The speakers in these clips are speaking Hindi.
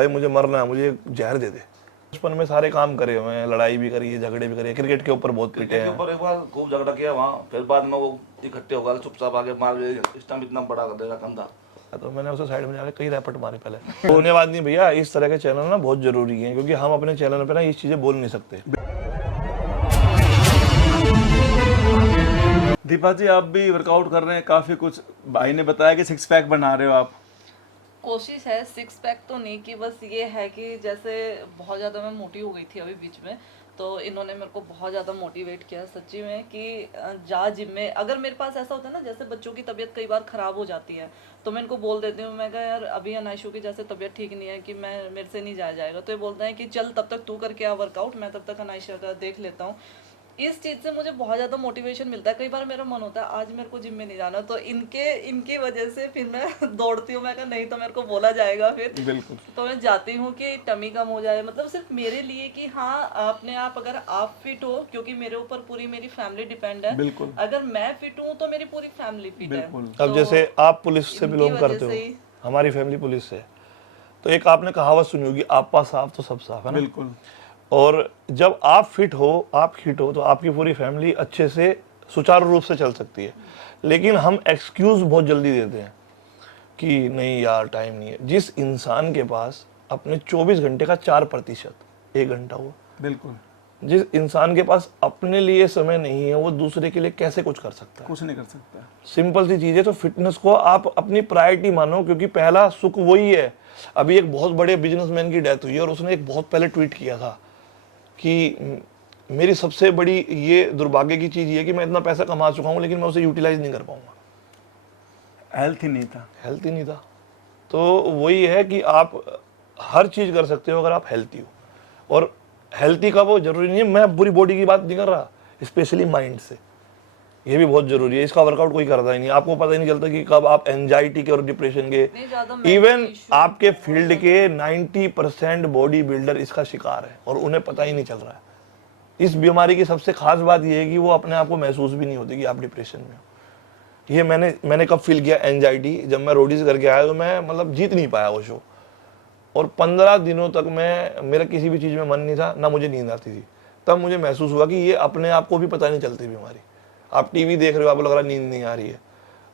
भाई मुझे मरना है, मुझे जहर दे दे। बचपन में सारे काम करे हुए हैं, लड़ाई भी करी है, झगड़े भी करे, क्रिकेट के ऊपर बहुत पिटे के हैं। ऊपर एक बार खूब झगड़ा किया वहाँ, फिर बाद में वो इकट्ठे हो गए, चुपचाप आगे मार गए, इस टाइम इतना बड़ा कर देगा कंधा। तो मैंने उसे साइड में जाकर कई रैपट मारे पहले। होने वाली नहीं भैया, इस तरह के चैनल ना बहुत जरूरी हैं, क्योंकि हम अपने चैनल पे ना ये चीजें बोल नहीं सकते। दीपा जी, आप भी वर्कआउट कर रहे हैं काफी कुछ, भाई ने बताया कि 6 पैक बना रहे हो आप। कोशिश है 6 पैक तो नहीं की, बस ये है कि जैसे बहुत ज़्यादा मैं मोटी हो गई थी अभी बीच में, तो इन्होंने मेरे को बहुत ज़्यादा मोटिवेट किया सच्ची में कि जा जिम में। अगर मेरे पास ऐसा होता है ना, जैसे बच्चों की तबीयत कई बार ख़राब हो जाती है, तो मैं इनको बोल देती हूँ, मैं कहा यार अभी अनाइशू की जैसे तबीयत ठीक नहीं है कि मेरे से नहीं जाया जाएगा, तो ये बोलते हैं कि चल तब तक तू करके आ वर्कआउट, मैं तब तक अनाइशा का देख लेता हूँ। इस चीज़ से मुझे बहुत ज़्यादा मोटिवेशन मिलता है। कई बार मेरा मन होता है आज मेरे को जिम में नहीं जाना, तो इनकी वजह से फिर मैं दौड़ती हूँ। मैं कहा नहीं तो मेरे को बोला जाएगा फिर, बिल्कुल। तो मैं जाती हूँ कि टमी कम हो जाए, मतलब सिर्फ मेरे लिए कि हाँ अपने आप अगर आप फिट हो, क्योंकि मेरे ऊपर पूरी मेरी फैमिली डिपेंड है। बिल्कुल। अगर मैं फिट हूँ तो मेरी पूरी फैमिली फिट है। अब जैसे आप पुलिस से बिलोंग करते हो, हमारी फैमिली पुलिस से, तो एक आपने कहावत सुनी होगी, आपका साफ तो सब साफ है ना। बिल्कुल। और जब आप फिट हो, आप हिट हो, तो आपकी पूरी फैमिली अच्छे से सुचारू रूप से चल सकती है। लेकिन हम एक्सक्यूज बहुत जल्दी देते हैं कि नहीं यार टाइम नहीं है। जिस इंसान के पास अपने 24 घंटे का 4%, 1 घंटा हो, बिल्कुल, जिस इंसान के पास अपने लिए समय नहीं है, वो दूसरे के लिए कैसे कुछ कर सकता है? कुछ नहीं कर सकता। सिंपल सी चीज है। तो फिटनेस को आप अपनी प्रायोरिटी मानो, क्योंकि पहला सुख वही है। अभी एक बहुत बड़े बिजनेसमैन की डेथ हुई है और उसने एक बहुत पहले ट्वीट किया था कि मेरी सबसे बड़ी ये दुर्भाग्य की चीज ये कि मैं इतना पैसा कमा चुका हूं, लेकिन मैं उसे यूटिलाइज नहीं कर पाऊंगा। हेल्थ ही नहीं था। हेल्थ ही नहीं था। तो वही है कि आप हर चीज कर सकते हो अगर आप हेल्थी हो। और हेल्थी का वो जरूरी नहीं है, मैं पूरी बॉडी की बात नहीं कर रहा, स्पेशली माइंड से, ये भी बहुत जरूरी है। इसका वर्कआउट कोई करता ही नहीं, आपको पता ही नहीं चलता कि कब आप एंजाइटी के और डिप्रेशन के, इवन आपके फील्ड के 90% बॉडी बिल्डर इसका शिकार है और उन्हें पता ही नहीं चल रहा है। इस बीमारी की सबसे खास बात यह है कि वो अपने आप को महसूस भी नहीं होती कि आप डिप्रेशन में हो। ये मैंने कब फील किया एंजाइटी, जब मैं रोडीज करके आया, तो मैं मतलब जीत नहीं पाया वो शो, और 15 दिनों तक मेरा किसी भी चीज में मन नहीं था, ना मुझे नींद आती थी। तब मुझे महसूस हुआ कि ये अपने आप को भी पता नहीं चलती बीमारी। आप टीवी देख रहे हो, आपको लग रहा है नींद नहीं आ रही है,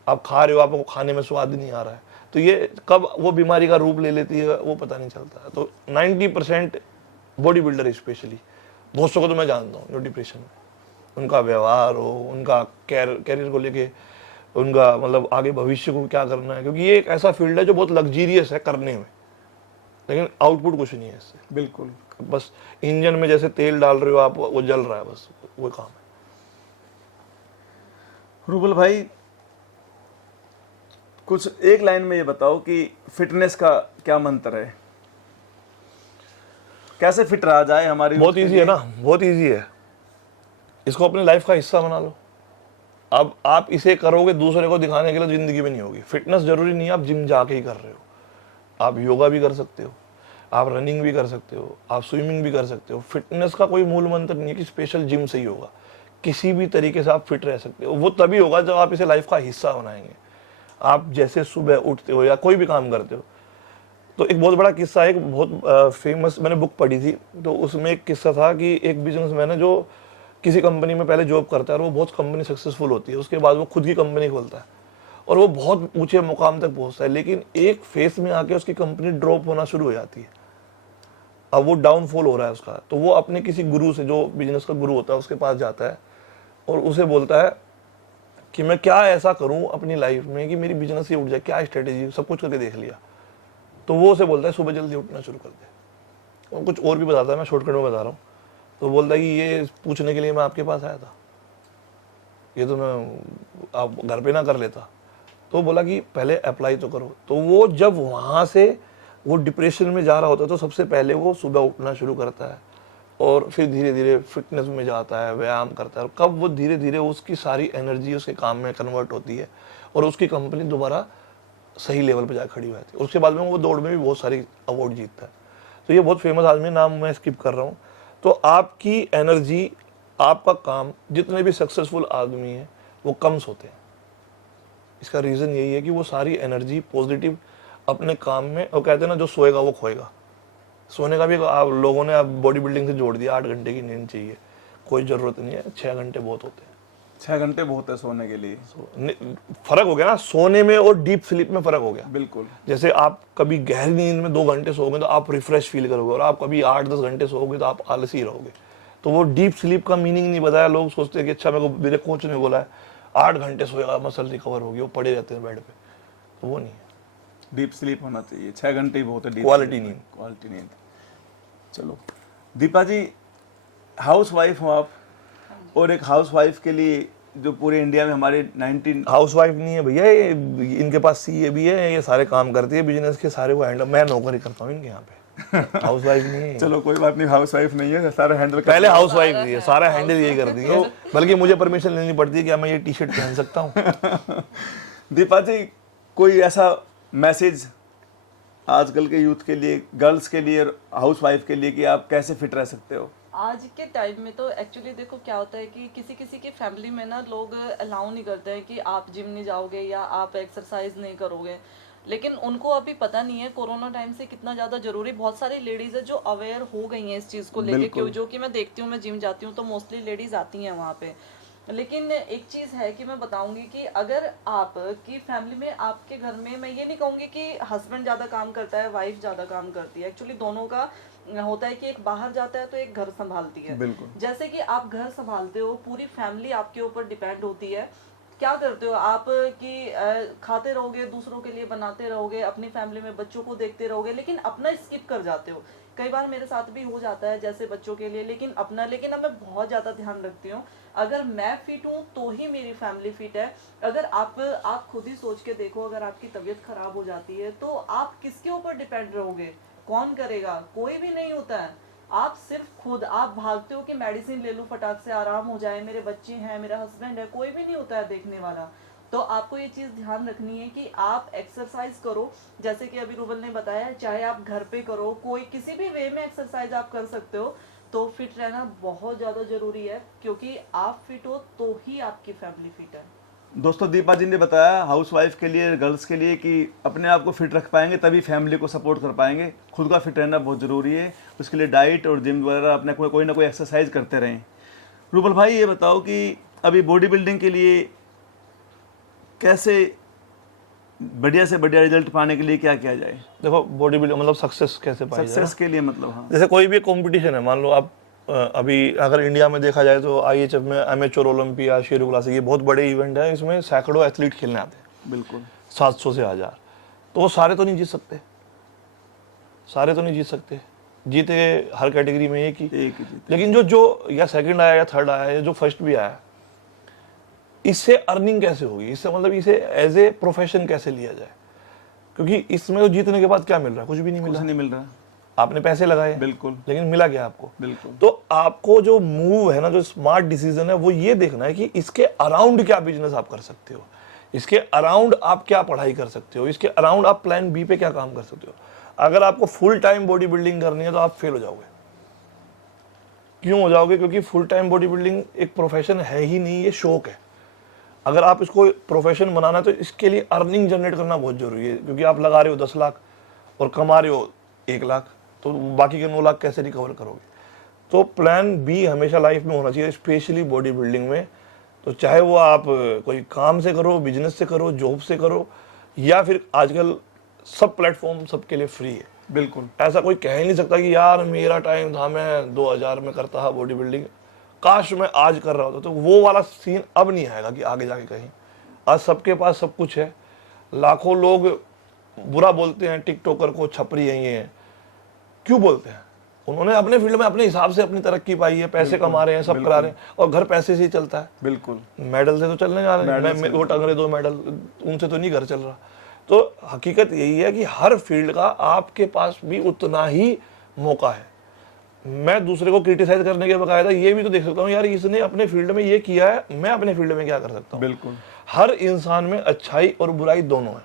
आप खा रहे हो, आपको खाने में स्वाद नहीं आ रहा है, तो ये कब वो बीमारी का रूप ले लेती है वो पता नहीं चलता है। तो 90% बॉडी बिल्डर स्पेशली, बहुत को तो मैं जानता हूँ जो डिप्रेशन में, उनका व्यवहार हो, उनका कैरियर को लेके, उनका मतलब आगे भविष्य को क्या करना है, क्योंकि ये एक ऐसा फील्ड है जो बहुत लग्जीरियस है करने में, लेकिन आउटपुट कुछ नहीं है इससे। बिल्कुल। बस इंजन में जैसे तेल डाल रहे हो आप, वो जल रहा है, बस वो काम है। रूबल भाई, कुछ एक लाइन में ये बताओ कि फिटनेस का क्या मंत्र है, कैसे फिट रहा जाए हमारी। बहुत इजी है ना, बहुत इजी है। इसको अपनी लाइफ का हिस्सा बना लो। अब आप इसे करोगे दूसरे को दिखाने के लिए, जिंदगी में नहीं होगी। फिटनेस जरूरी नहीं है आप जिम जाके ही कर रहे हो, आप योगा भी कर सकते हो, आप रनिंग भी कर सकते हो, आप स्विमिंग भी कर सकते हो। फिटनेस का कोई मूल मंत्र नहीं है कि स्पेशल जिम से ही होगा। किसी भी तरीके से आप फिट रह सकते हो। वो तभी होगा जब आप इसे लाइफ का हिस्सा बनाएंगे। आप जैसे सुबह उठते हो या कोई भी काम करते हो, तो एक बहुत बड़ा किस्सा, एक बहुत फेमस मैंने बुक पढ़ी थी, तो उसमें एक किस्सा था कि एक बिजनेसमैन है जो किसी कंपनी में पहले जॉब करता है और वो बहुत कंपनी सक्सेसफुल होती है, उसके बाद वो खुद की कंपनी खोलता है और वो बहुत ऊंचे मुकाम तक पहुंचता है। लेकिन एक फेस में आके उसकी कंपनी ड्रॉप होना शुरू हो जाती है। अब वो डाउनफॉल हो रहा है उसका, तो वो अपने किसी गुरु से, जो बिजनेस का गुरु होता है, उसके पास जाता है और उसे बोलता है कि मैं क्या ऐसा करूं अपनी लाइफ में कि मेरी बिजनेस ही उठ जाए, क्या स्ट्रेटेजी, सब कुछ करके देख लिया। तो वो उसे बोलता है सुबह जल्दी उठना शुरू कर दे। और कुछ और भी बताता है, मैं शॉर्टकट में बता रहा हूँ। तो बोलता है कि ये पूछने के लिए मैं आपके पास आया था, ये तो मैं आप घर पे ना कर लेता। तो बोला कि पहले अप्लाई तो करो। तो वो जब वहाँ से वो डिप्रेशन में जा रहा होता है, तो सबसे पहले वो सुबह उठना शुरू करता है और फिर धीरे धीरे फिटनेस में जाता है, व्यायाम करता है। और कब वो धीरे धीरे उसकी सारी एनर्जी उसके काम में कन्वर्ट होती है और उसकी कंपनी दोबारा सही लेवल पर जाकर खड़ी हो जाती है। उसके बाद में वो दौड़ में भी बहुत सारी अवार्ड जीतता है। तो ये बहुत फेमस आदमी, नाम मैं स्किप कर रहा हूँ। तो आपकी एनर्जी, आपका काम, जितने भी सक्सेसफुल आदमी हैं वो कम सोते हैं। इसका रीज़न यही है कि वो सारी एनर्जी पॉजिटिव अपने काम में, और कहते हैं ना जो सोएगा वो खोएगा, सोने का भी आप लोगों ने अब बॉडी बिल्डिंग से जोड़ दिया, 8 घंटे की नींद चाहिए, कोई ज़रूरत नहीं है, 6 घंटे बहुत होते हैं। 6 घंटे बहुत है सोने के लिए। फर्क हो गया ना, सोने में और डीप स्लीप में फर्क हो गया। बिल्कुल। जैसे आप कभी गहरी नींद में 2 घंटे सोओगे तो आप रिफ्रेश फील करोगे, और आप कभी 8-10 घंटे सोओगे तो आप आलसी रहोगे। तो वो डीप स्लीप का मीनिंग नहीं बताया। लोग सोचते हैं कि अच्छा मेरे कोच ने बोला है 8 घंटे सोएगा मसल रिकवर होगी, वो पड़े रहते हैं बेड पे, तो वो नहीं है। डीप स्लीप होना चाहिए, 6 घंटे ही बहुत है। क्वालिटी नींद। क्वालिटी नींद। चलो दीपा जी, हाउस वाइफ हो आप, और एक हाउस वाइफ के लिए जो पूरे इंडिया में हमारे 19 हाउस वाइफ नहीं है भैया, ये इनके पास सीए भी है, ये सारे काम करती है बिजनेस के सारे, वो हैंडल, मैं नौकरी करता हूँ इनके यहाँ पे। हाउस वाइफ नहीं है। चलो कोई बात नहीं, हाउस वाइफ नहीं है, सारा हैंडल पहले हाउस वाइफ थी, सारा हैंडल यही करती है, बल्कि मुझे परमिशन लेनी पड़ती है कि मैं ये टी शर्ट पहन सकता हूँ। दीपा जी, कोई ऐसा मैसेज आजकल के यूथ के लिए, गर्ल्स के लिए, हाउस वाइफ के लिए, कि आप कैसे फिट रह सकते हो? आज के टाइम में तो एक्चुअली देखो क्या होता है कि किसी किसी की फैमिली में ना लोग अलाउ नहीं करते हैं कि आप जिम नहीं जाओगे या आप एक्सरसाइज नहीं करोगे, लेकिन उनको अभी पता नहीं है कोरोना टाइम से कितना ज़्यादा जरूरी। बहुत सारी लेडीज़ है जो अवेयर हो गई हैं इस चीज़ को लेके, क्यों जो कि मैं देखती हूँ, मैं जिम जाती हूँ तो मोस्टली लेडीज़ आती हैं वहाँ पे। लेकिन एक चीज़ है कि मैं बताऊंगी कि अगर आप की फैमिली में, आपके घर में, मैं ये नहीं कहूँगी कि हस्बैंड ज़्यादा काम करता है, वाइफ ज़्यादा काम करती है, एक्चुअली दोनों का होता है कि एक बाहर जाता है तो एक घर संभालती है। बिल्कुल। जैसे कि आप घर संभालते हो, पूरी फैमिली आपके ऊपर डिपेंड होती है। क्या करते हो आप कि खाते रहोगे, दूसरों के लिए बनाते रहोगे, अपनी फैमिली में बच्चों को देखते रहोगे, लेकिन अपना स्किप कर जाते हो। कई बार मेरे साथ भी हो जाता है, जैसे बच्चों के लिए, लेकिन अब मैं बहुत ज़्यादा ध्यान रखती हूँ, अगर मैं फिट हूँ तो ही मेरी फैमिली फिट है। अगर आप खुद ही सोच के देखो, अगर आपकी तबीयत खराब हो जाती है तो आप किसके ऊपर डिपेंड रहोगे? कौन करेगा? कोई भी नहीं होता है। आप सिर्फ खुद, आप भागते हो कि मेडिसिन ले लूं, फटाक से आराम हो जाए, मेरे बच्चे हैं, मेरा हस्बैंड है, कोई भी नहीं होता है देखने वाला। तो आपको ये चीज़ ध्यान रखनी है कि आप एक्सरसाइज करो, जैसे कि अभी रूबल ने बताया, चाहे आप घर पे करो, कोई किसी भी वे में एक्सरसाइज आप कर सकते हो। तो फिट रहना बहुत ज़्यादा ज़रूरी है, क्योंकि आप फिट हो तो ही आपकी फैमिली फिट है। दोस्तों, दीपा जी ने बताया हाउस वाइफ के लिए, गर्ल्स के लिए, कि अपने आप को फिट रख पाएंगे तभी फैमिली को सपोर्ट कर पाएंगे। खुद का फिट रहना बहुत ज़रूरी है, उसके लिए डाइट और जिम वगैरह अपने कोई ना कोई एक्सरसाइज करते रहें। रूबल भाई, ये बताओ कि अभी बॉडी बिल्डिंग के लिए कैसे बढ़िया से बढ़िया रिजल्ट पाने के लिए क्या किया जाए? देखो, बॉडी बिल्डिंग मतलब सक्सेस कैसे पाई जाए? सक्सेस के लिए मतलब, हाँ, जैसे कोई भी कंपटीशन है, मान लो आप अभी अगर इंडिया में देखा जाए तो IHF में एमेच्योर ओलंपिया, शेरू क्लासिक, ये बहुत बड़े इवेंट है, इसमें सैकड़ों एथलीट खेलने आते हैं। बिल्कुल। 700 से 1000, तो वो सारे तो नहीं जीत सकते, सारे तो नहीं जीत सकते, जीते हर कैटेगरी में एक ही जीते। लेकिन जो या सेकंड आया या थर्ड आया या जो फर्स्ट भी आया, इससे अर्निंग कैसे होगी? इससे मतलब इसे एज ए प्रोफेशन कैसे लिया जाए? क्योंकि इसमें तो जीतने के बाद क्या मिल रहा है? कुछ भी नहीं मिल कुछ रहा। नहीं मिल रहा। आपने पैसे लगाए, बिल्कुल, लेकिन मिला क्या आपको? बिल्कुल। तो आपको जो मूव है ना, जो स्मार्ट डिसीजन है, वो ये देखना है कि इसके अराउंड क्या बिजनेस आप कर सकते हो, इसके अराउंड आप क्या पढ़ाई कर सकते हो, इसके अराउंड आप प्लान बी पे क्या काम कर सकते हो। अगर आपको फुल टाइम बॉडी बिल्डिंग करनी है तो आप फेल हो जाओगे। क्यों हो जाओगे? क्योंकि फुल टाइम बॉडी बिल्डिंग एक प्रोफेशन है ही नहीं, ये शौक है। अगर आप इसको प्रोफेशन बनाना है तो इसके लिए अर्निंग जनरेट करना बहुत जरूरी है, क्योंकि आप लगा रहे हो 10 लाख और कमा रहे हो 1 लाख, तो बाकी के 9 लाख कैसे रिकवर करोगे? तो प्लान बी हमेशा लाइफ में होना चाहिए, स्पेशली बॉडी बिल्डिंग में। तो चाहे वो आप कोई काम से करो, बिजनेस से करो, जॉब से करो, या फिर आजकल सब प्लेटफॉर्म सबके लिए फ्री है। बिल्कुल। ऐसा कोई कह ही नहीं सकता कि यार मेरा टाइम था, मैं 2000 में करता था बॉडी बिल्डिंग, काश मैं आज कर रहा होता। तो वो वाला सीन अब नहीं आएगा कि आगे जाके कहीं। आज सबके पास सब कुछ है। लाखों लोग बुरा बोलते हैं टिकटॉकर को, छपरी है ये, क्यों बोलते हैं? उन्होंने अपने फील्ड में अपने हिसाब से अपनी तरक्की पाई है, पैसे कमा रहे हैं, सब करा रहे हैं, और घर पैसे से ही चलता है। बिल्कुल। मेडल से तो चलने जा रहे हैं, वो टंग रहे 2 मेडल, उनसे तो नहीं घर चल रहा। तो हकीकत यही है कि हर फील्ड का आपके पास भी उतना ही मौका है। मैं दूसरे को क्रिटिसाइज करने के बकायदा ये भी तो देख सकता हूँ, यार इसने अपने फील्ड में ये किया है, मैं अपने फील्ड में क्या कर सकता हूँ। बिल्कुल। हर इंसान में अच्छाई और बुराई दोनों है,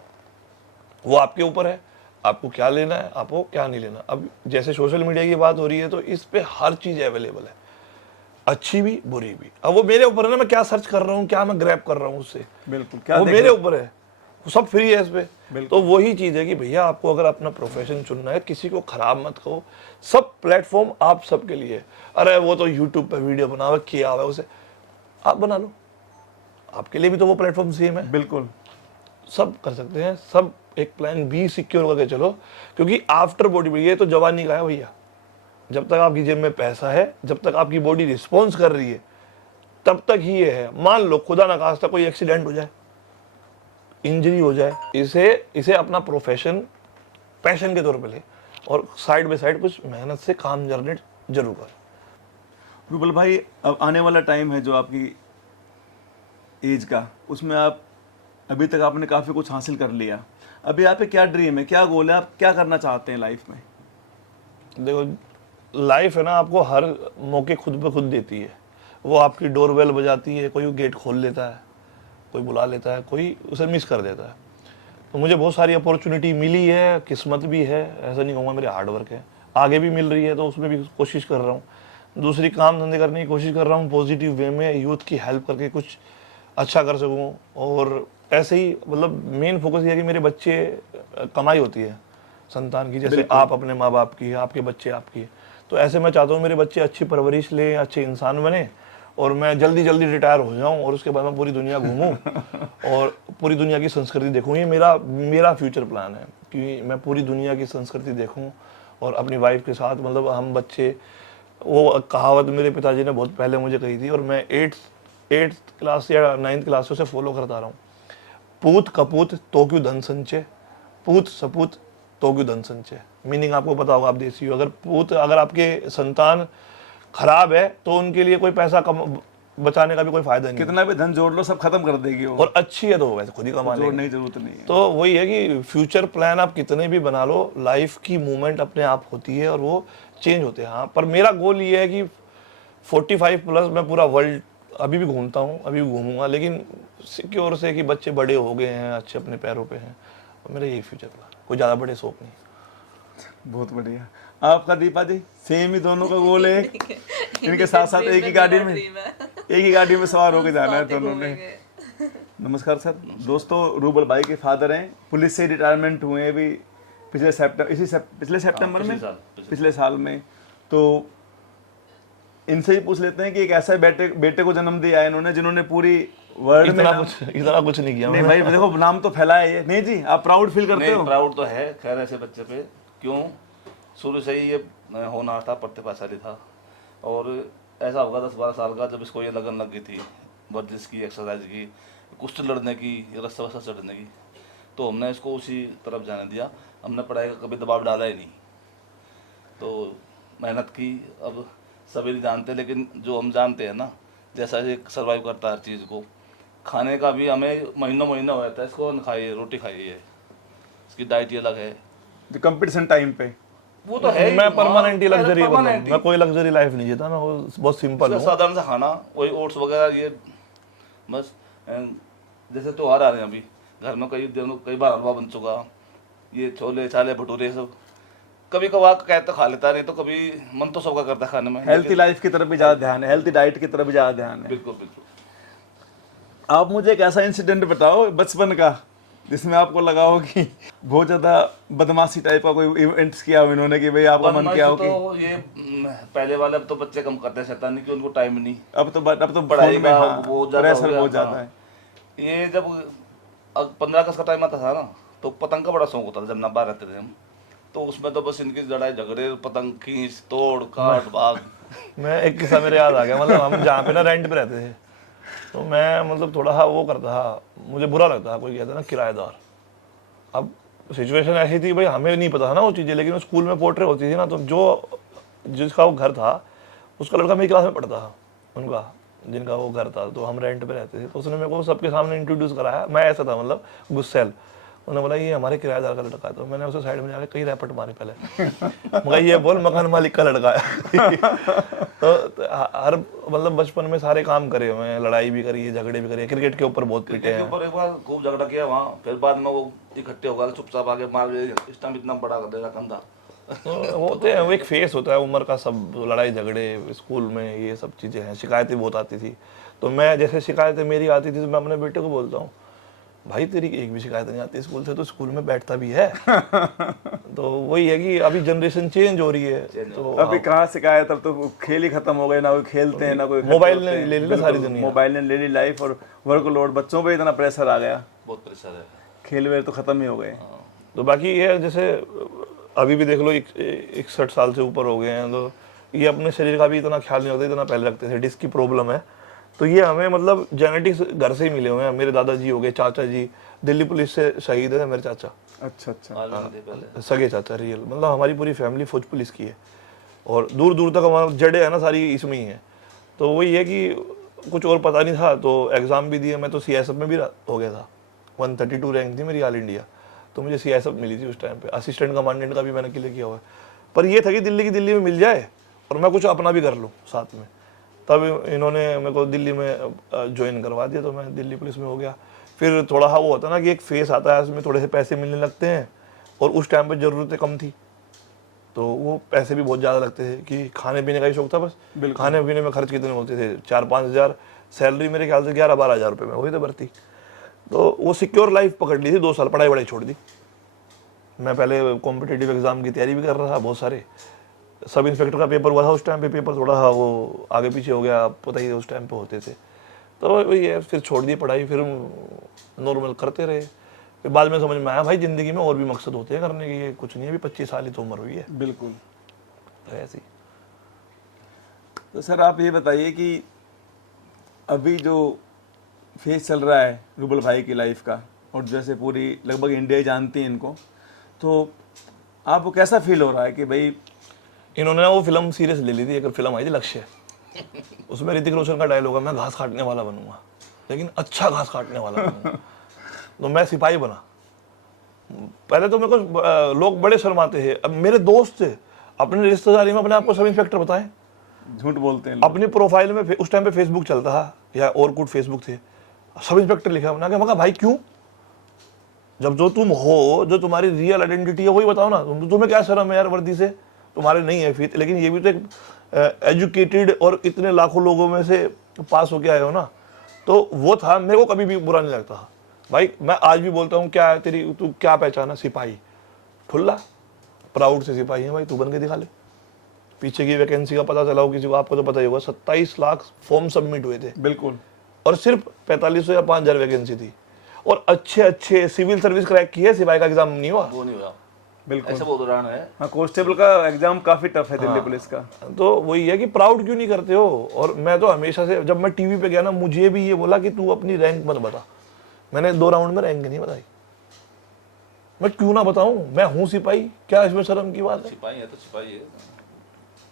वो आपके ऊपर है, आपको क्या लेना है, आपको क्या नहीं लेना। अब जैसे सोशल मीडिया की बात हो रही है तो इस पे हर चीज अवेलेबल है, अच्छी भी बुरी भी। अब वो मेरे ऊपर है ना, मैं क्या सर्च कर रहा हूँ, क्या मैं ग्रैब कर रहा हूँ उससे, बिल्कुल। क्या वो मेरे ऊपर है। सब फ्री है इस पे। तो वही चीज़ है कि भैया आपको अगर अपना प्रोफेशन चुनना है, किसी को खराब मत कहो, सब प्लेटफॉर्म आप सबके लिए है। अरे वो तो यूट्यूब पे वीडियो बनावे किया हुआ है, उसे आप बना लो, आपके लिए भी तो वो प्लेटफॉर्म सेम है। बिल्कुल सब कर सकते हैं, सब एक प्लान बी सिक्योर करके चलो, क्योंकि आफ्टर बॉडी बिल्डिंग ये तो जवानी का है भैया। जब तक आपकी जेब में पैसा है, जब तक आपकी बॉडी रिस्पॉन्स कर रही है, तब तक ही ये है। मान लो खुदा ना खास्ता कोई एक्सीडेंट हो जाए, इंजरी हो जाए, इसे अपना प्रोफेशन पैशन के तौर पे ले और साइड बाय साइड कुछ मेहनत से काम जनरेट जरूर कर। रूबल भाई, अब आने वाला टाइम है जो आपकी एज का, उसमें आप अभी तक आपने काफ़ी कुछ हासिल कर लिया, अभी आप पे क्या ड्रीम है, क्या गोल है, आप क्या करना चाहते हैं लाइफ में? देखो लाइफ है ना, आपको हर मौके खुद पे खुद देती है। वो आपकी डोरबेल बजाती है, कोई गेट खोल लेता है, कोई बुला लेता है, कोई उसे मिस कर देता है। तो मुझे बहुत सारी अपॉर्चुनिटी मिली है, किस्मत भी है, ऐसा नहीं कहूँगा, मेरे हार्डवर्क है, आगे भी मिल रही है, तो उसमें भी कोशिश कर रहा हूँ। दूसरी काम धंधे करने की कोशिश कर रहा हूँ, पॉजिटिव वे में यूथ की हेल्प करके कुछ अच्छा कर सकूँ। और ऐसे ही मतलब मेन फोकस ये है कि मेरे बच्चे कमाई होती है संतान की, जैसे आप अपने माँ बाप की, आपके बच्चे आपकी, तो ऐसे मैं चाहता हूँ मेरे बच्चे अच्छी परवरिश लें, अच्छे इंसान बने और मैं जल्दी जल्दी रिटायर हो जाऊँ और उसके बाद मैं पूरी दुनिया घूमूँ और पूरी दुनिया की संस्कृति देखूँ। ये मेरा फ्यूचर प्लान है कि मैं पूरी दुनिया की संस्कृति देखूँ और अपनी वाइफ के साथ, मतलब हम बच्चे, वो कहावत मेरे पिताजी ने बहुत पहले मुझे कही थी और मैं 8th क्लास या 9th क्लास से उसे फॉलो करता रहा हूँ। पूत कपूत तो क्यों धन संचय, पूत सपूत तो क्यों धन संचय। मीनिंग आपको पता होगा, आप देसी हो, अगर आपके संतान खराब है तो उनके लिए कोई पैसा बचाने का भी कोई फायदा नहीं। कितना भी धन जोड़ लो सब खत्म कर देगी वो, और अच्छी है तो वैसे खुद ही कमा लेगी, जोड़ने की जरूरत नहीं है। तो वही है कि फ्यूचर प्लान आप कितने भी बना लो, लाइफ की मूवमेंट अपने आप होती है और वो चेंज होते हैं। हाँ, पर मेरा गोल ये है कि 45 प्लस मैं पूरा वर्ल्ड अभी भी घूमता हूँ, अभी भी घूमूंगा, लेकिन सिक्योर से कि बच्चे बड़े हो गए हैं, अच्छे अपने पैरों पे हैं, और मेरा यही फ्यूचर प्लान, कोई ज़्यादा बड़े शौक नहीं। बहुत बढ़िया। आपका दीपा जी? सेम ही दोनों का गोल है, इनके साथ साथ एक ही गाड़ी में सवार होकर जाना है दोनों ने। नमस्कार सर। दोस्तों, रूबल भाई के फादर हैं, पुलिस से रिटायरमेंट हुए अभी पिछले सितंबर में, पिछले साल में। तो इनसे ही पूछ लेते हैं कि एक ऐसा बेटे को जन्म दिया है इन्होंने जिन्होंने पूरी वर्ल्ड में इतना कुछ नहीं किया। नहीं भाई देखो, नाम तो फैलाया है। नहीं जी, आप प्राउड फील करते हो? प्राउड तो है खैर ऐसे बच्चे पे, क्यों शुरू से ही ये होनहार था, प्रतिभाशाली था। और ऐसा होगा 10-12 साल का जब इसको ये लगन लग गई थी वर्जिश की, एक्सरसाइज की, कुश्ती लड़ने की, रस्सा वस्सा चढ़ने की, तो हमने इसको उसी तरफ जाने दिया। हमने पढ़ाई का कभी दबाव डाला ही नहीं, तो मेहनत की। अब सभी नहीं जानते, लेकिन जो हम जानते हैं ना, जैसा ये सर्वाइव करता है हर चीज़ को, खाने का भी हमें महीनों हो जाता है, इसको खाइए, रोटी खाइए, इसकी डाइट ही अलग है। कंपटीशन टाइम पे वो तो है। मैं परमानेंटली लग्जरी, मैं कोई लग्जरी लाइफ नहीं जीता, मैं बहुत सिंपल हूँ। साधारण सा खाना, वही ओट्स वगैरह, ये बस। जैसे त्योहार आ रहे हैं अभी, घर में कई बार हलवा बन चुका, ये छोले छाले भटूरे सब कभी कभार कहते खा लेता, नहीं तो कभी मन तो सबका करता है खाने में। हेल्थी लाइफ की तरफ भी ज़्यादा ध्यान है, हेल्थी डाइट की तरफ भी ज़्यादा ध्यान है। बिल्कुल बिल्कुल। आप मुझे एक ऐसा इंसिडेंट बताओ बचपन का जिसमें आपको लगा हो कि बहुत ज़्यादा बदमाशी टाइप का कोई इवेंट्स किया हो इन्होंने, कि भाई आपका मन किया हो कि तो ये पहले वाले अब तो बच्चे कम करते हैं शैतानी की, उनको टाइम नहीं। अब तो पढ़ाई फोन में का हाँ, बहुत ज़्यादा प्रेशर हो बहुत गया। ज़्यादा है। ये जब 15 अगस्त का टाइम आता था ना, तो पतंग का बड़ा शौक होता था जब नब्बा रहते थे हम, तो उसमें तो बस इनकी लड़ाई झगड़े, पतंग खींच तोड़ काट भाग। मैं एक किस्सा मेरे याद आ गया, मतलब हम जहाँ पे ना रेंट पे रहते थे, तो मैं मतलब थोड़ा वो करता था, मुझे बुरा लगता था कोई कहता ना किराएदार। अब सिचुएशन ऐसी थी भाई, हमें नहीं पता था ना वो चीज़ें, लेकिन स्कूल में पोर्ट्रेट होती थी ना, तो जिसका वो घर था उसका लड़का मेरी क्लास में पढ़ता था, उनका जिनका वो घर था, तो हम रेंट पे रहते थे। तो उसने मेरे को सबके सामने इंट्रोड्यूस कराया, मैं ऐसा था मतलब गुस्सैल। उन्होंने बोला ये हमारे किराएदार का लड़का है, तो मैंने उसे साइड में जाकर कई रैपट मारे पहले। मगर ये बोल मकान मालिक का लड़का है। तो हर मतलब बचपन में सारे काम करे हुए हैं, लड़ाई भी करी है, झगड़े भी करी है, क्रिकेट के ऊपर बहुत पीटे हैं। एक बार खूब झगड़ा किया वहाँ, फिर बाद में वो इकट्ठे होगा, चुपचाप आगे मार, इस टाइम इतना बड़ा कर देगा कंधा। होते हैं, वो एक फेस होता है उम्र का, सब लड़ाई झगड़े स्कूल में ये सब चीज़ें हैं। शिकायतें बहुत आती थी, तो मैं जैसे शिकायतें मेरी आती थी तो मैं अपने बेटे को बोलता हूँ भाई तेरी एक भी शिकायत नहीं आती स्कूल से, तो स्कूल में बैठता भी है। तो वही है कि अभी जनरेशन चेंज हो रही है, तो अभी कहाँ शिकायत, अब तो खेल ही खत्म हो गए, ना कोई खेलते हैं ना कोई मोबाइल ने ले ली सारी दुनिया। मोबाइल ने ले ली लाइफ, और वर्क लोड, बच्चों पे इतना प्रेशर आ गया, बहुत प्रेशर है। खेल वेल तो खत्म ही हो गए। तो बाकी ये है, जैसे अभी भी देख लो 61 साल से ऊपर हो गए हैं, तो ये अपने शरीर का भी इतना ख्याल नहीं होता, इतना पहले रखते थे। डिस्क की प्रॉब्लम है, तो ये हमें मतलब जेनेटिक्स घर से ही मिले हुए हैं। मेरे दादाजी हो गए, चाचा जी दिल्ली पुलिस से शहीद है मेरे चाचा, अच्छा अच्छा। पहले सगे चाचा रियल, मतलब हमारी पूरी फैमिली फौज पुलिस की है, और दूर दूर तक हमारा जड़े है ना सारी इसमें ही है। तो वही है कि कुछ और पता नहीं था, तो एग्ज़ाम भी दिए। मैं तो CSF में भी हो गया था, 132 रैंक थी मेरी ऑल इंडिया, तो मुझे CSF मिली थी उस टाइम पे। असिस्टेंट कमांडेंट का भी मैंने क्लियर किया हुआ है। पर ये था कि दिल्ली की दिल्ली में मिल जाए और मैं कुछ अपना भी कर लूँ साथ में। तब इन्होंने मेरे को दिल्ली में ज्वाइन करवा दिया, तो मैं दिल्ली पुलिस में हो गया। फिर थोड़ा हाँ वो होता ना कि एक फेस आता है, उसमें थोड़े से पैसे मिलने लगते हैं, और उस टाइम पे ज़रूरतें कम थी, तो वो पैसे भी बहुत ज़्यादा लगते थे कि खाने पीने का ही शौक था बस। खाने पीने में खर्च कितने होते थे, 4-5 हज़ार सैलरी, मेरे ख्याल से 11-12 हज़ार रुपये में हुई थी भर्ती। तो वो सिक्योर लाइफ पकड़ ली थी, 2 साल पढ़ाई वढ़ाई छोड़ दी। मैं पहले कॉम्पिटिटिव एग्ज़ाम की तैयारी भी कर रहा था बहुत सारे, सब इंस्पेक्टर का पेपर हुआ था उस टाइम पे, पेपर थोड़ा हाँ वो आगे पीछे हो गया, पता ही उस टाइम पे होते थे। तो वही है, फिर छोड़ दी पढ़ाई, फिर नॉर्मल करते रहे। फिर बाद में समझ में आया भाई ज़िंदगी में और भी मकसद होते हैं करने के, ये कुछ नहीं है, अभी 25 साल ही तो उम्र हुई है। बिल्कुल। तो ऐसी। तो सर आप ये बताइए कि अभी जो फेज चल रहा है रूबल भाई की लाइफ का, और जैसे पूरी लगभग इंडिया ही जानती है इनको, तो आपको कैसा फील हो रहा है कि भाई इन्होंने ना वो फिल्म सीरियस ले ली थी, एक फिल्म आई थी लक्ष्य, उसमें ऋतिक रोशन का डायलॉग है, मैं घास काटने वाला बनूंगा, लेकिन अच्छा घास काटने वाला बनूंगा। तो मैं सिपाही बना। पहले तो मेरे को लोग बड़े शर्माते हैं, अब मेरे दोस्त थे अपने रिश्तेदारी में अपने आप को सब इंस्पेक्टर बताएं, झूठ बोलते हैं लोग। अपनी प्रोफाइल में उस टाइम पे फेसबुक चलता था या और कुछ फेसबुक थे, सब इंस्पेक्टर लिखा बना के। मैं कहा भाई क्यों, जब जो तुम हो, जो तुम्हारी रियल आइडेंटिटी है वही बताओ ना। तुम्हें क्या शर्म है यार वर्दी से, तुम्हारे नहीं है फीत, लेकिन ये भी तो एक एजुकेटेड और इतने लाखों लोगों में से पास होके आए हो ना। तो वो था, मेरे को कभी भी बुरा नहीं लगता भाई। मैं आज भी बोलता हूँ क्या है तेरी, तू क्या पहचाना, सिपाही ठुल्ला, प्राउड से सिपाही है भाई, तू बन के दिखा ले। पीछे की वैकेंसी का पता चला हो किसी को, आपको तो पता ही होगा, 27 लाख फॉर्म सबमिट हुए थे बिल्कुल, और सिर्फ 4500 या 5000 वैकेंसी थी, और अच्छे सिविल सर्विस क्रैक की है, सिपाही का एग्जाम नहीं हुआ। वो नहीं हुआ, बिल्कुल ऐसा बहुत उदाहरण है। हाँ, कांस्टेबल का एग्जाम काफी टफ है दिल्ली पुलिस का। तो वही है कि प्राउड क्यों नहीं करते हो। और मैं तो हमेशा से, जब मैं टीवी पे गया ना, मुझे भी ये बोला कि तू अपनी रैंक मत बता। मैंने 2 राउंड में रैंक नहीं बताई, मैं क्यों ना बताऊं, मैं हूं सिपाही, क्या इसमें शर्म की बात है। सिपाही है तो सिपाही है।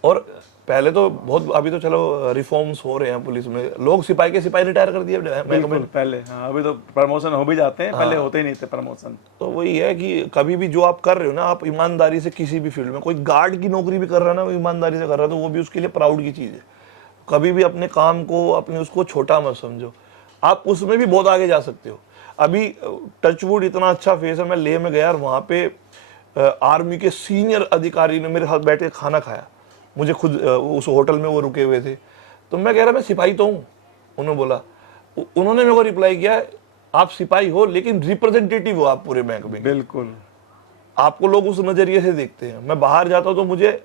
और पहले तो बहुत, अभी तो चलो रिफॉर्म्स हो रहे हैं पुलिस में, लोग सिपाही के सिपाही रिटायर कर दिए बिल्कुल, पहले हाँ, अभी तो प्रमोशन हो भी जाते हैं, पहले होते ही नहीं थे प्रमोशन। तो वही है कि कभी भी जो आप कर रहे हो ना, आप ईमानदारी से किसी भी फील्ड में, कोई गार्ड की नौकरी भी कर रहा है ना, वो ईमानदारी से कर रहा है, तो वो भी उसके लिए प्राउड की चीज़ है। कभी भी अपने काम को, अपने उसको छोटा मत समझो, आप उसमें भी बहुत आगे जा सकते हो। अभी टचवुड इतना अच्छा फेस है, मैं लेह में गया और वहाँ पे आर्मी के सीनियर अधिकारी ने मेरे साथ बैठ के खाना खाया, मुझे खुद उस होटल में वो रुके हुए थे। तो मैं कह रहा मैं सिपाही तो हूँ, उन्होंने बोला, उन्होंने मेरे को रिप्लाई किया, आप सिपाही हो लेकिन रिप्रेजेंटेटिव हो आप पूरे बैंक में। बिल्कुल, आपको लोग उस नजरिए से देखते हैं। मैं बाहर जाता हूँ तो मुझे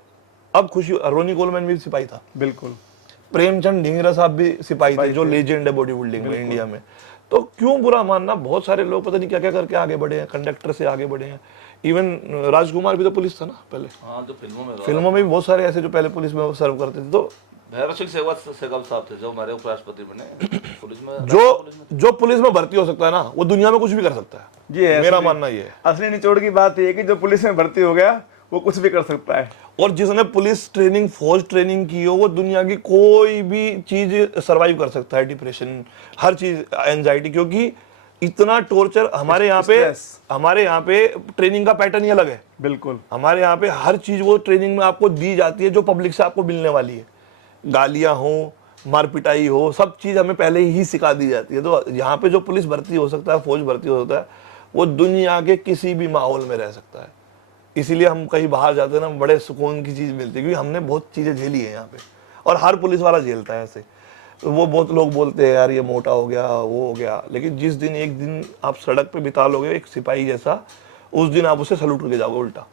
अब खुशी, रोनी कोलमैन भी सिपाही था, बिल्कुल, प्रेमचंद ढींगरा साहब भी सिपाही थे, जो लेजेंड है बॉडी बिल्डिंग में इंडिया में। तो क्यों बुरा मानना, बहुत सारे लोग पता नहीं क्या क्या करके आगे बढ़े हैं, कंडक्टर से आगे बढ़े हैं। इवन राजकुमार भी तो पुलिस था ना पहले, हाँ, जो फिल्मों में भी बहुत सारे ऐसे जो पहले पुलिस में सर्व करते थे। तो भैरव सिंह सहगल साहब थे जो हमारे उपराष्ट्रपति बने पुलिस में। जो पुलिस में भर्ती हो सकता है ना, वो दुनिया में कुछ भी कर सकता है। ये मेरा मानना ये है। असली निचोड़ की बात ये है कि जो पुलिस में भर्ती हो गया वो कुछ भी कर सकता है, और जिसने पुलिस ट्रेनिंग, फौज ट्रेनिंग की हो, वो दुनिया की कोई भी चीज सरवाइव कर सकता है, डिप्रेशन, हर चीज, एंजाइटी, क्योंकि इतना टॉर्चर हमारे यहाँ पे ट्रेनिंग का पैटर्न ही अलग है। बिल्कुल, हमारे यहाँ पे हर चीज वो ट्रेनिंग में आपको दी जाती है जो पब्लिक से आपको मिलने वाली है, गालियां हो, मार पिटाई हो, सब चीज हमें पहले ही सिखा दी जाती है। तो यहाँ पे जो पुलिस भर्ती हो सकता है, फौज भर्ती हो सकता है, वो दुनिया के किसी भी माहौल में रह सकता है। इसीलिए हम कहीं बाहर जाते हैं ना, बड़े सुकून की चीज़ मिलती है, क्योंकि हमने बहुत चीज़ें झेली है यहाँ पे, और हर पुलिस वाला झेलता है ऐसे। वो बहुत लोग बोलते हैं यार ये मोटा हो गया, वो हो गया, लेकिन जिस दिन एक दिन आप सड़क पे बिता लोगे एक सिपाही जैसा, उस दिन आप उसे सलूट करके जाओगे उल्टा।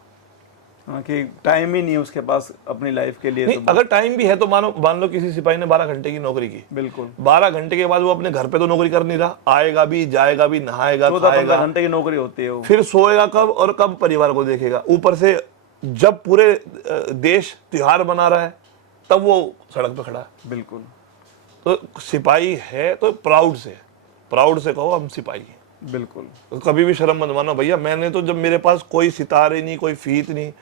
हाँ, कि टाइम ही नहीं है उसके पास अपनी लाइफ के लिए। नहीं, तो अगर टाइम भी है तो मान लो किसी सिपाही ने 12 घंटे की नौकरी की, बिल्कुल 12 घंटे के बाद वो अपने घर पे तो नौकरी कर नहीं रहा, आएगा भी, जाएगा भी, नहाएगा, 14-15 खाएगा, घंटे की नौकरी होती है वो। फिर सोएगा कब और कब परिवार को देखेगा। ऊपर से जब पूरे देश त्योहार मना रहा है तब वो सड़क पे खड़ा है। बिल्कुल। तो सिपाही है तो प्राउड से कहो हम सिपाही हैं। बिल्कुल। तो कभी भी शर्म मत मानो भैया। मैंने तो जब मेरे पास कोई सितारे नहीं, कोई फीत नहीं,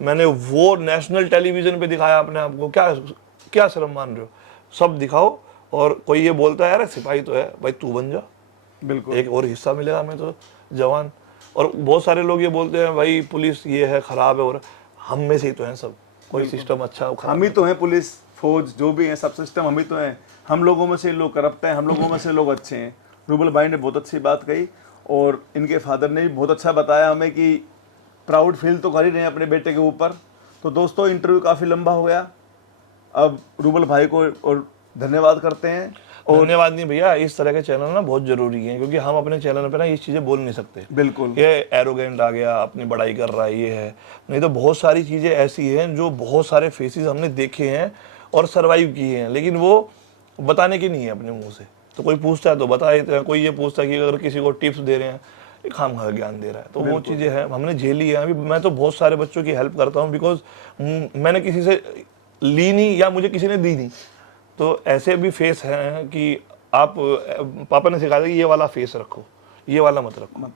मैंने वो नेशनल टेलीविजन पे दिखाया अपने आप को। क्या शर्म मान रहे हो? सब दिखाओ। और कोई ये बोलता है यार सिपाही तो है, भाई तू बन जा, बिल्कुल। एक और हिस्सा मिलेगा मैं तो जवान। और बहुत सारे लोग ये बोलते हैं भाई पुलिस ये है खराब है, और हम में से ही तो हैं सब, कोई सिस्टम अच्छा हो खराब। हम ही तो हैं, पुलिस फौज जो भी है सब सिस्टम हम ही तो हैं। हम लोगों में से लोग करप्ट हैं, हम लोगों में से लोग अच्छे हैं। रूबल भाई ने बहुत अच्छी बात कही और इनके फादर ने भी बहुत अच्छा बताया हमें कि प्राउड फील तो कर ही रहे हैं अपने बेटे के ऊपर। तो दोस्तों इंटरव्यू काफ़ी लंबा हो गया, अब रूबल भाई को और धन्यवाद करते हैं। धन्यवाद नहीं भैया, इस तरह के चैनल ना बहुत जरूरी हैं, क्योंकि हम अपने चैनल पे ना ये चीज़ें बोल नहीं सकते। बिल्कुल। ये एरोगेंट आ गया, अपनी बड़ाई कर रहा है, ये है, नहीं तो बहुत सारी चीज़ें ऐसी हैं जो बहुत सारे फेसेस हमने देखे हैं और सरवाइव किए हैं, लेकिन वो बताने की नहीं है अपने मुंह से। तो कोई पूछता है तो बता देते हैं, कोई ये पूछता है कि अगर किसी को टिप्स दे रहे हैं, खामखा ज्ञान दे रहा है, तो वो चीज़ें हैं हमने झेली है। अभी मैं तो बहुत सारे बच्चों की हेल्प करता हूँ, बिकॉज मैंने किसी से ली नहीं या मुझे किसी ने दी नहीं। तो ऐसे भी फेस हैं कि आप पापा ने सिखाया कि ये वाला फेस रखो, ये वाला मत रखो।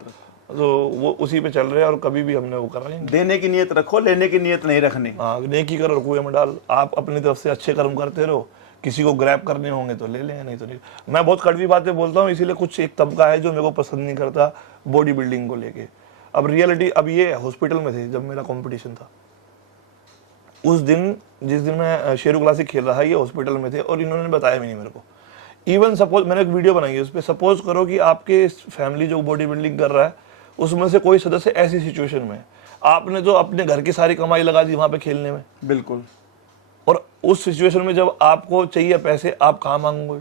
तो वो उसी पे चल रहे हैं और कभी भी हमने वो करा नहीं। देने की नीयत रखो, लेने की नीयत नहीं रखनी। हाँ, नेकी करो कुएं में डाल। आप अपनी तरफ से अच्छे कर्म करते रहो, किसी को ग्रैब करने होंगे तो ले लेंगे, नहीं तो नहीं। मैं बहुत कड़वी बातें बोलता हूँ, इसीलिए कुछ एक तबका है जो मेरे को पसंद नहीं करता बॉडी बिल्डिंग को लेके। अब रियलिटी अब ये हॉस्पिटल में थे जब मेरा कंपटीशन था, उस दिन जिस दिन मैं शेरू क्लासिक खेल रहा है, ये हॉस्पिटल में थे और इन्होंने बताया भी नहीं मेरे को। इवन सपोज मैंने एक वीडियो बनाई है उस पर, सपोज करो कि आपके फैमिली जो बॉडी बिल्डिंग कर रहा है उसमें से कोई सदस्य ऐसी सिचुएशन में है, आपने तो अपने घर की सारी कमाई लगा दी वहाँ पे खेलने में। बिल्कुल। और उस सिचुएशन में जब आपको चाहिए पैसे, आप कहाँ मांगोगे?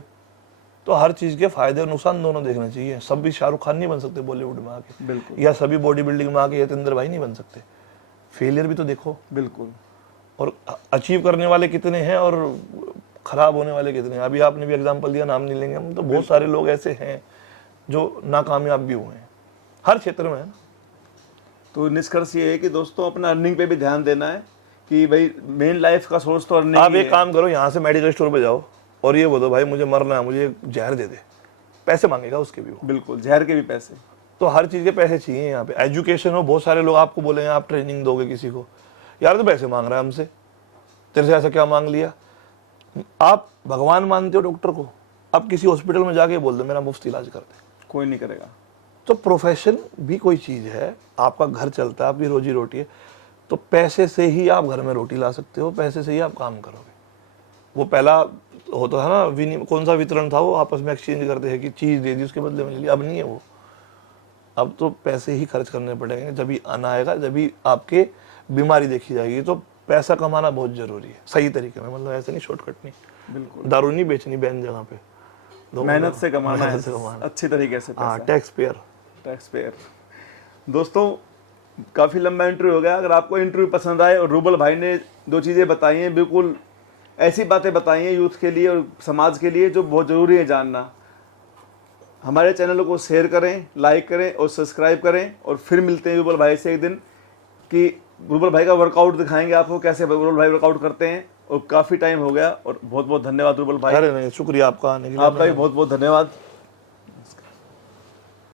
तो हर चीज़ के फायदे और नुकसान दोनों देखने चाहिए। सब भी शाहरुख खान नहीं बन सकते बॉलीवुड में आके, बिल्कुल। या सभी बॉडी बिल्डिंग में आके यतेंद्र भाई नहीं बन सकते। फेलियर भी तो देखो। बिल्कुल। और अचीव करने वाले कितने हैं और खराब होने वाले कितने हैं। अभी आपने भी एग्जांपल दिया, नाम नहीं लेंगे हम, तो बहुत सारे लोग ऐसे हैं जो नाकामयाब भी हुए हैं हर क्षेत्र में है। तो निष्कर्ष ये है कि दोस्तों अपना अर्निंग पे भी ध्यान देना है कि भाई मेन लाइफ का सोर्स तो अर्निंग। आप एक काम करो, यहाँ से मेडिकल स्टोर पे जाओ और ये बोलो भाई मुझे मरना है, मुझे जहर दे दे, पैसे मांगेगा उसके भी वो। बिल्कुल, जहर के भी पैसे। तो हर चीज़ के पैसे चाहिए यहाँ पे। एजुकेशन हो, बहुत सारे लोग आपको बोलेंगे आप ट्रेनिंग दोगे किसी को, यार तो पैसे मांग रहा है हमसे, तेरे से ऐसा क्या मांग लिया? आप भगवान मानते हो डॉक्टर को, आप किसी हॉस्पिटल में जाके बोल दो मेरा मुफ्त इलाज कर दे, कोई नहीं करेगा। तो प्रोफेशन भी कोई चीज़ है, आपका घर चलता है, आपकी रोजी रोटी है, तो पैसे से ही आप घर में रोटी ला सकते हो, पैसे से ही आप काम करोगे। वो पहला होता है ना, कौन सा वितरण था वो, आपस में एक्सचेंज करते हैं कि चीज़ दे दी उसके बदले में ले लिया। अब नहीं है वो, अब तो पैसे ही खर्च करने पड़ेंगे, जब ही आना आएगा, जब ही आपके बीमारी देखी जाएगी। तो पैसा कमाना बहुत जरूरी है सही तरीके में, मतलब ऐसे नहीं शॉर्टकट नहीं। बिल्कुल। दारू नहीं बेचनी बैन जगह पे, मेहनत से कमाना है, मेहनत से कमाना, अच्छी तरीके से हाँ, पैसा। Tax payer. Tax payer. दोस्तों काफ़ी लंबा इंटरव्यू हो गया। अगर आपको इंटरव्यू पसंद आए और रूबल भाई ने दो चीज़ें बताई हैं, बिल्कुल ऐसी बातें बताई हैं यूथ के लिए और समाज के लिए जो बहुत ज़रूरी है जानना। हमारे चैनल को शेयर करें, लाइक करें और सब्सक्राइब करें। और फिर मिलते हैं रूबल भाई से एक दिन कि रूबल भाई का वर्कआउट दिखाएंगे आपको, कैसे रूबल भाई वर्कआउट करते हैं। और काफ़ी टाइम हो गया और बहुत बहुत धन्यवाद रूबल भाई। अरे नहीं, शुक्रिया आपका आने के लिए। आपका भी बहुत बहुत धन्यवाद।